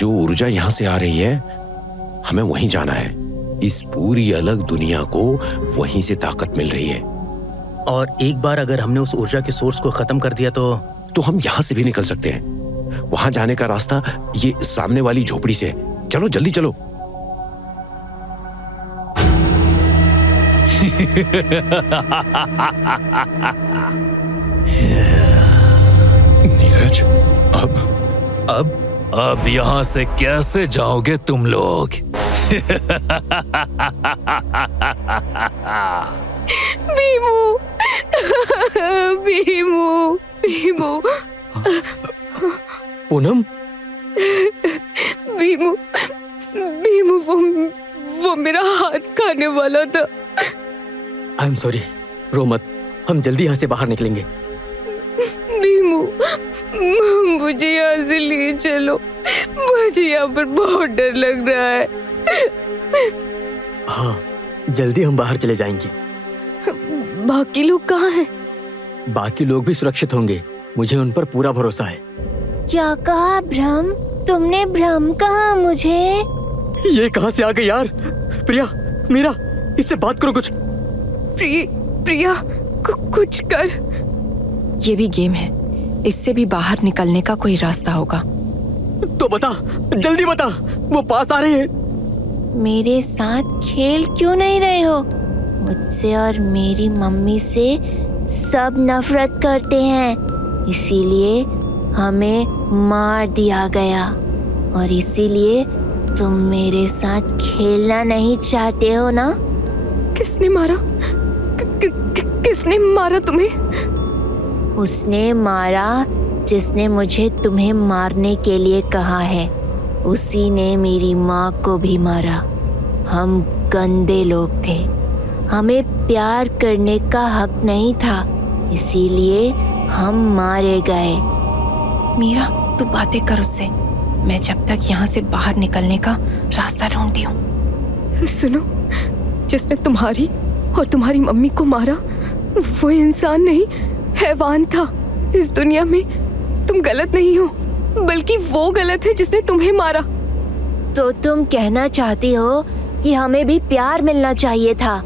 जो ऊर्जा यहाँ से आ रही है, हमें वहीं जाना है। इस पूरी अलग दुनिया को वहीं से ताकत मिल रही है। और एक बार अगर हमने उस ऊर्जा के सोर्स को खत्म कर दिया तो हम यहाँ से भी निकल सकते हैं। वहां जाने का रास्ता ये सामने वाली झोपड़ी से है। चलो जल्दी चलो। नीरज, अब यहाँ से कैसे जाओगे तुम लोग? भीमू, भीमू, भीमू, पूनम, भीमू, भीमू, वो मेरा हाथ खाने वाला था। आई एम सॉरी, रो मत, हम जल्दी यहाँ से बाहर निकलेंगे। भीमू, मुझे यहाँ से ले चलो, मुझे यहाँ पर बहुत डर लग रहा है। हाँ, जल्दी हम बाहर चले जाएंगे। बाकी लोग कहाँ हैं? बाकी लोग भी सुरक्षित होंगे, मुझे उन पर पूरा भरोसा है। क्या कहा ब्रह्म? तुमने ब्रह्म कहा मुझे? ये कहाँ से आ गई यार? प्रिया, मीरा, इससे बात करो कुछ। प्रिया, कुछ कर। ये भी गेम है, इससे भी बाहर निकलने का कोई रास्ता होगा। तो बता, जल्दी बता, वो पास आ रहे हैं। मेरे साथ खेल क्यों नहीं रहे हो? मुझसे और मेरी मम्मी से सब नफरत करते हैं, इसीलिए हमें मार दिया गया और इसीलिए तुम मेरे साथ खेलना नहीं चाहते हो ना? किसने मारा? किसने मारा तुम्हें? उसने मारा जिसने मुझे तुम्हें मारने के लिए कहा है। उसी ने मेरी माँ को भी मारा। हम गंदे लोग थे, हमें प्यार करने का हक नहीं था, इसीलिए हम मारे गए। मीरा, तू बातें कर उससे, मैं जब तक यहाँ से बाहर निकलने का रास्ता ढूंढती हूँ। सुनो, जिसने तुम्हारी और तुम्हारी मम्मी को मारा वो इंसान नहीं, हैवान था। इस दुनिया में तुम गलत नहीं हो, बल्कि वो गलत है जिसने तुम्हें मारा। तो तुम कहना चाहती हो कि हमें भी प्यार मिलना चाहिए था?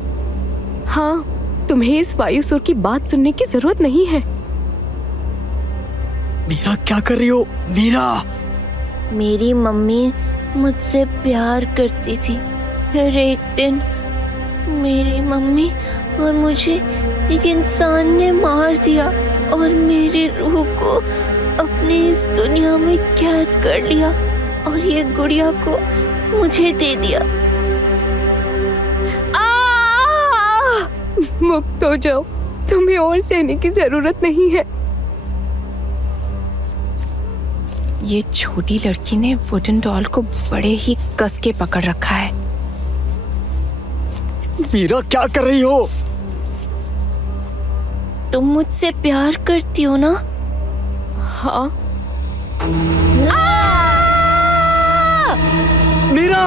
हाँ, तुम्हें इस वायुसुर की बात सुनने की जरूरत नहीं है। मीरा, क्या कर रही हो? मीरा, मेरी मम्मी मुझसे प्यार करती थी। फिर एक दिन मेरी मम्मी और मुझे एक इंसान ने मार दिया और मेरी रूह को अपनी इस दुनिया में कैद कर लिया और ये गुड़िया को मुझे दे दिया। मुक्त हो जाओ, तुम्हें और सहने की जरूरत नहीं है। ये छोटी लड़की ने वुडन डॉल को बड़े ही कस के पकड़ रखा है। मीरा, क्या कर रही हो? तुम मुझसे प्यार करती हो ना? हाँ। मीरा!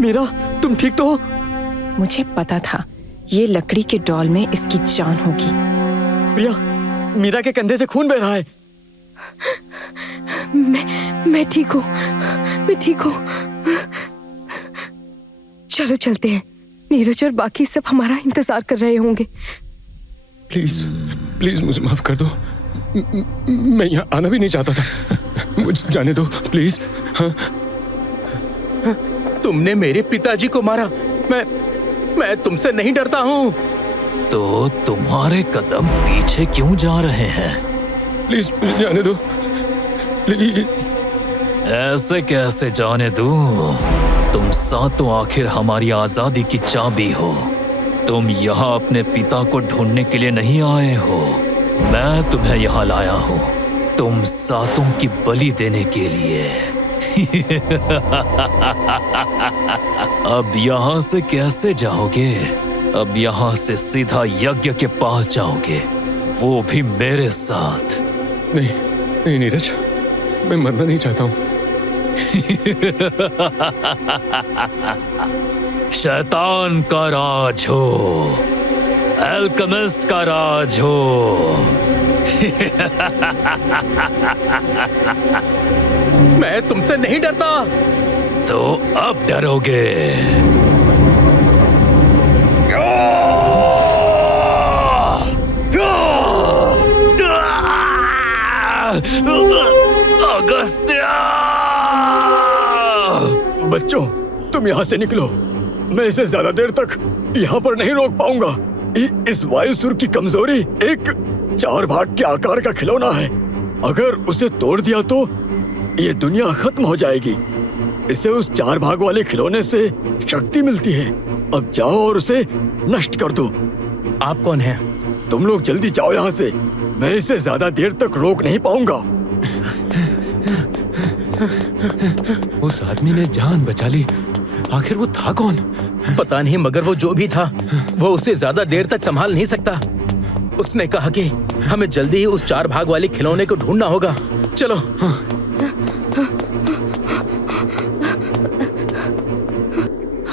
मीरा, तुम ठीक तो हो? मुझे पता था ये लकड़ी के डॉल में इसकी जान होगी। प्रिया, मीरा के कंधे से खून बह रहा है। मैं ठीक हूँ, मैं ठीक हूँ। चलो चलते हैं, नीरज और बाकी सब हमारा इंतजार कर रहे होंगे। प्लीज प्लीज मुझे माफ कर दो, मैं यहाँ आना भी नहीं चाहता था। मुझे जाने दो प्लीज। हाँ? तुमने मेरे पिताजी को मारा, मैं तुमसे नहीं डरता हूँ। तो तुम्हारे कदम पीछे क्यों जा रहे हैं? प्लीज मुझे जाने दो, प्लीज। ऐसे कैसे जाने दूं? तुम सातों आखिर हमारी आजादी की चाबी हो। तुम यहाँ अपने पिता को ढूंढने के लिए नहीं आए हो, मैं तुम्हें यहाँ लाया हूँ, तुम सातों की बलि देने के लिए। अब यहाँ से कैसे जाओगे? अब यहाँ से सीधा यज्ञ के पास जाओगे, वो भी मेरे साथ। नहीं नहीं नीरज, मैं मरना नहीं चाहता हूँ। शैतान का राज हो, एल्केमिस्ट का राज हो। मैं तुमसे नहीं डरता। तो अब डरोगे। अगस्त्या! बच्चों, तुम यहाँ से निकलो। मैं इसे ज्यादा देर तक यहाँ पर नहीं रोक पाऊंगा। इस वायुसुर की कमजोरी एक 4 भाग के आकार का खिलौना है। अगर उसे तोड़ दिया तो ये दुनिया खत्म हो जाएगी। इसे उस 4 भाग वाले खिलौने से शक्ति मिलती है। अब जाओ और उसे नष्ट कर दो। आप कौन हैं? तुम लोग जल्दी जाओ यहाँ से। मैं इसे ज्यादा देर तक रोक नहीं पाऊंगा। उस आदमी ने जान बचा ली। आखिर वो था कौन? पता नहीं, मगर वो जो भी था वो उसे ज्यादा देर तक संभाल नहीं सकता। उसने कहा कि हमें जल्दी ही उस 4 भाग वाले खिलौने को ढूंढना होगा। चलो।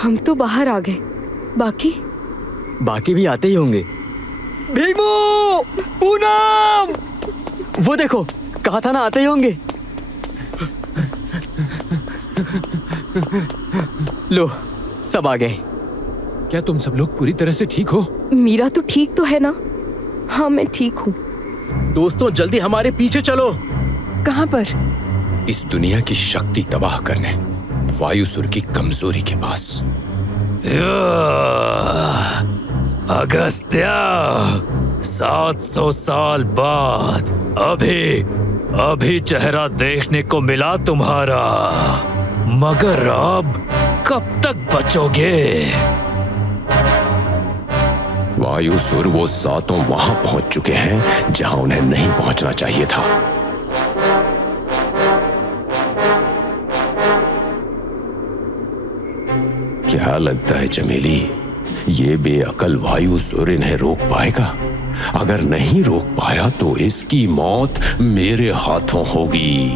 हम तो बाहर आ गए, बाकी भी आते ही होंगे। भीमू, पूनम, वो देखो, कहा था ना आते ही होंगे। लो, सब आ गए। क्या तुम सब लोग पूरी तरह से ठीक हो? मीरा तो ठीक तो है ना? हाँ, मैं ठीक हूँ। दोस्तों, जल्दी हमारे पीछे चलो। कहाँ पर? इस दुनिया की शक्ति तबाह करने वायुसुर की कमजोरी के पास। अगस्त्या, 700 साल बाद अभी चेहरा देखने को मिला तुम्हारा, मगर अब कब तक बचोगे? वायुसुर वो 7 वहां पहुंच चुके हैं जहां उन्हें नहीं पहुंचना चाहिए था। क्या लगता है चमेली, ये बेअकल वायुसुर इन्हें रोक पाएगा? अगर नहीं रोक पाया तो इसकी मौत मेरे हाथों होगी।